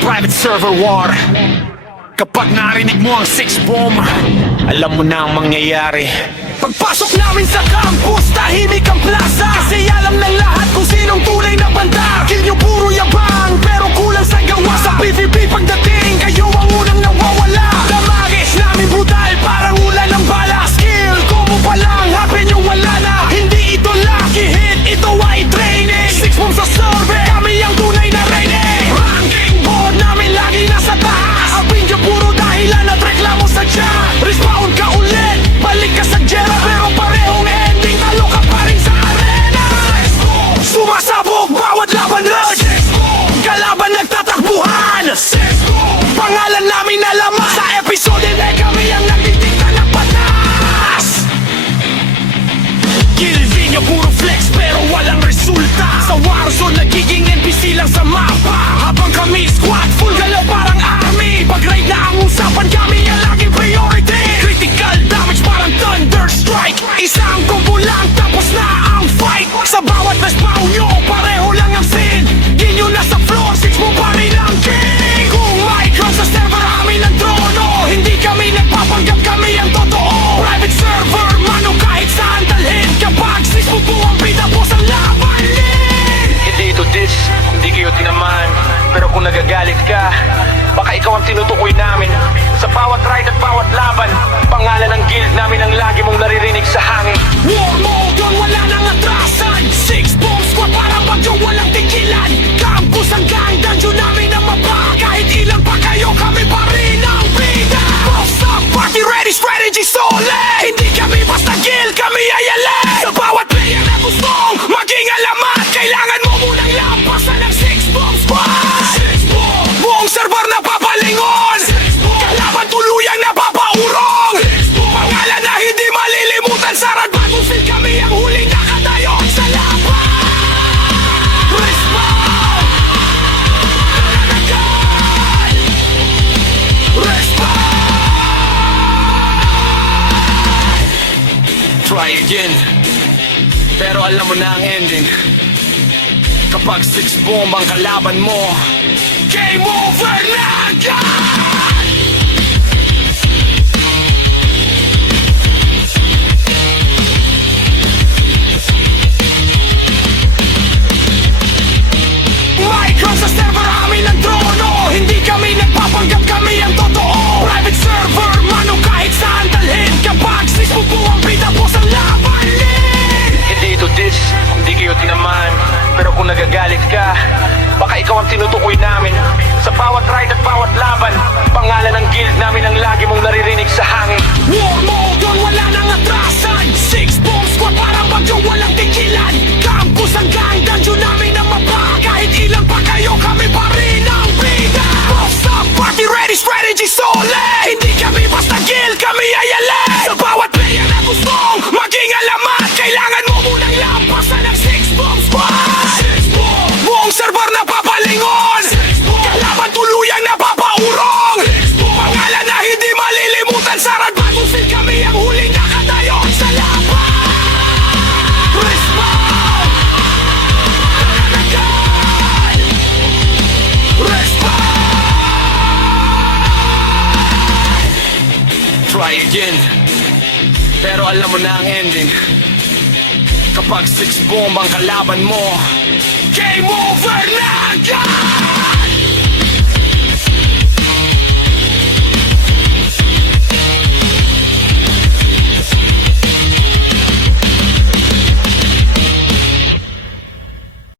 Private server war. Kapag narinig mo ang 6-bomb, alam mo na ang mangyayari. Pagpasok namin sa campus, tahimik ang plaza. Kasi alam ng lahat kung sinong tunay na banda. Kill nyo puro yabang, pero kulang sa gawa. Sa PvP pagdating, kayo ang unang nawawala. Damagis namin brutal, parang ulan ng bala. Skill, combo pa lang, happy nyo wala na. Hindi ito lucky hit, ito ay training. 6-bomb sa survey, kami ang tunay na reigning. Ranking board namin lagi nasa taas. Abin nyo puro dahilan at reklamo sa chat. Respawn ka ulit, balik ka sa jera. Pero parehong ending, talo ka pa rin sa arena. Sumasabog bawat laban rush. Kalaban nagtatakbuhan. Pangalan namin nalaman. Sa episode na kami ang nagtitikta ng patas. Kilvin nyo puro flex pero walang resulta. Sa Warzone nagiging NPC lang sa mapa. Habang kami squad full galaw parang army. Pag raid na ang usapan kami ang laging priority. Critical damage parang thunder strike. Isang combo lang tapos na ang fight. Sa bawat respawn nyo pareho lang ang scene. Di nyo nasa floor 6 mo pa rin ang king. Kung micron sa server amin ang trono. Hindi kami nagpapanggap kami ang totoo. Private server mano kahit saan dalhin. Kapag 6 mo po ang bida po sa labanin. Hindi ito diss, hindi kayo tinamaan. Pero kung nagagalit ka, baka ikaw ang tinutukoy namin. Sa bawat ride at bawat laban, pangalan ng guild namin ang lagi mong naririnig sa hangin. War mode yun, wala nang atrasan. 6-bomb squad parang bagyong walang tigilan. Campus hanggang dungeon namin ang mapa. Kahit ilan pa kayo, kami pa rin ang bida. Boss up, party ready, strategy solid. Hindi kami basta guild, kami ay alay. Sa bawat player na gustong maging alamat, kailangan mo munang lampasan ng 6-bomb squad. Buong server na papalingon. Kalaban tuluyang napapaurong. Pangalan na hindi malilimutan. Sarad bagong feel kami ang huling nakatayo sa laban. Respawn. Nananagal. Respawn. Try again. Pero alam mo na ang ending. Kapag 6-bomb ang kalaban mo, game over na agad! Micron sa server amin ang trono. Hindi kami nagpapanggap, kami ang totoo. Private server, mano kahit saan dalhin. Kapag 6 mo po ang bida po sa labanin. Hindi ito diss, hindi kayo tinamaan. Pero kung nagagalit ka, baka ikaw ang tinutukoy namin. Sa bawat ride at bawat laban, pangalan ng guild namin ang lagi mong naririnig sa hangin. War mode yun, wala nang atrasan. 6-bomb squad parang bagyong walang tigilan. Campus hanggang dungeon namin ang mapa. Kahit ilan pa kayo, kami pa rin ang bida. Boss up, party ready, strategy solid. Hindi kami basta guild, kami ay alay. Sa bawat player na gustong maging alamat, kailangan mo munang lampasan ng 6-bomb squad. Buong server na papalingon. Kalaban tuluyang napapaurong. Pangalan na hindi malilimutan. Sarad bagong feel kami ang huling nakatayo sa laban. Respawn. Nananagal. Respawn. Try again. Pero alam mo na ang ending. Kapag 6-bomb ang kalaban mo, game over na!